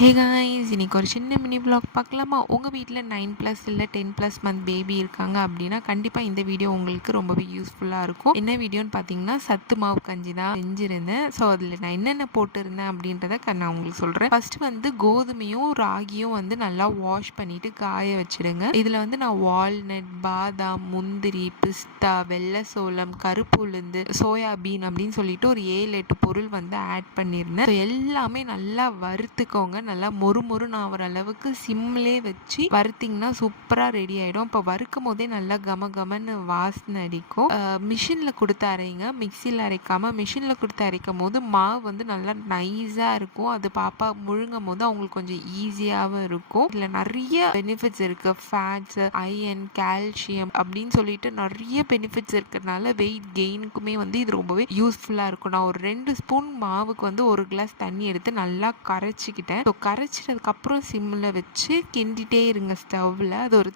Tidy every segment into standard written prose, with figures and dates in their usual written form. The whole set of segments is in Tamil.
ஹே காய்ஸ், இன்னைக்கு ஒரு சின்ன மினி vlog பார்க்கலாமா? உங்கள் வீட்டில் 9+ இல்லை 10+ மந்த் பேபி இருக்காங்க அப்படின்னா கண்டிப்பாக இந்த வீடியோ உங்களுக்கு ரொம்பவே யூஸ்ஃபுல்லாக இருக்கும். என்ன வீடியோன்னு பார்த்தீங்கன்னா, சத்து மாவு கஞ்சி தான் செஞ்சுருந்தேன். ஸோ அதில் நான் என்னென்ன போட்டிருந்தேன் அப்படின்றத நான் உங்களுக்கு சொல்கிறேன். ஃபர்ஸ்ட் வந்து கோதுமையும் ராகியும் வந்து நல்லா வாஷ் பண்ணிட்டு காய வச்சிடுங்க. இதில் வந்து நான் வால்நட், பாதாம், முந்திரி, பிஸ்தா, வெள்ளை சோளம், கருப்பு உளுந்து, சோயாபீன் அப்படின்னு சொல்லிட்டு ஒரு 7-8 பொருள் வந்து ஆட் பண்ணியிருந்தேன். ஸோ எல்லாமே நல்லா வறுத்துக்கோங்க. நல்லா மொறுமொறுன்னு ஆகிற அளவுக்கு சிம்லே வச்சு வறுத்திங்கன்னா சூப்பராக ரெடி ஆகிடும். இப்போ வறுக்கும் போதே நல்லா கமன்னு வாசனை அடிக்கும். மிஷினில் கொடுத்து அரைங்க, மிக்சியில் அரைக்காமல் மிஷினில் கொடுத்து அரைக்கும் போது மாவு வந்து நல்லா நைஸாக இருக்கும். அது பாப்பா முழுங்கும் போது அவங்களுக்கு கொஞ்சம் ஈஸியாகவும் இருக்கும். இதில் நிறைய பெனிஃபிட்ஸ் இருக்குது. ஃபேட்ஸு, அயன், கால்சியம் அப்படின்னு சொல்லிட்டு நிறைய பெனிஃபிட்ஸ் இருக்கிறதுனால வெயிட் கெயினுக்குமே வந்து இது ரொம்பவே யூஸ்ஃபுல்லாக இருக்கும். நான் ஒரு 2 ஸ்பூன் மாவுக்கு வந்து 1 கிளாஸ் தண்ணி எடுத்து நல்லா கரைச்சிக்கிட்டேன். ஸோ கரைச்சிட்டதுக்கப்புறம் சிம்மில் வச்சு கிண்டிகிட்டே இருங்க ஸ்டவ்வில். அது ஒரு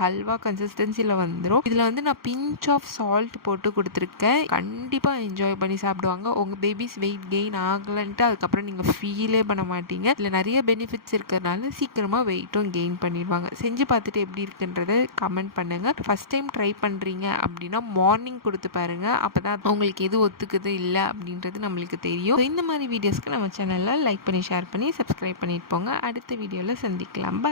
ஹல்வா கன்சிஸ்டன்சியில் வந்துடும். இதில் வந்து நான் பிஞ்ச் ஆஃப் சால்ட் போட்டு கொடுத்துருக்கேன். கண்டிப்பாக என்ஜாய் பண்ணி சாப்பிடுவாங்க. உங்கள் பேபிஸ் வெயிட் கெயின் ஆகலன்ட்டு அதுக்கப்புறம் நீங்கள் ஃபீலே பண்ண மாட்டீங்க. இதில் நிறைய பெனிஃபிட்ஸ் இருக்கிறதுனால சீக்கிரமாக வெயிட்டும் கெயின் பண்ணிடுவாங்க. செஞ்சு பார்த்துட்டு எப்படி இருக்குன்றதை கமெண்ட் பண்ணுங்கள். ஃபஸ்ட் டைம் ட்ரை பண்ணுறீங்க அப்படின்னா மார்னிங் கொடுத்து பாருங்கள். அப்போ தான் உங்களுக்கு எது ஒத்துக்குது இல்லை அப்படின்றது நம்மளுக்கு தெரியும். இந்த மாதிரி வீடியோஸ்க்கு நம்ம சேனலில் லைக் பண்ணி ஷேர் பண்ணி சப்ஸ்கிரைப் பண்ணிட்டு போங்க. அடுத்த வீடியோவில் சந்திக்கலாம். பாய்.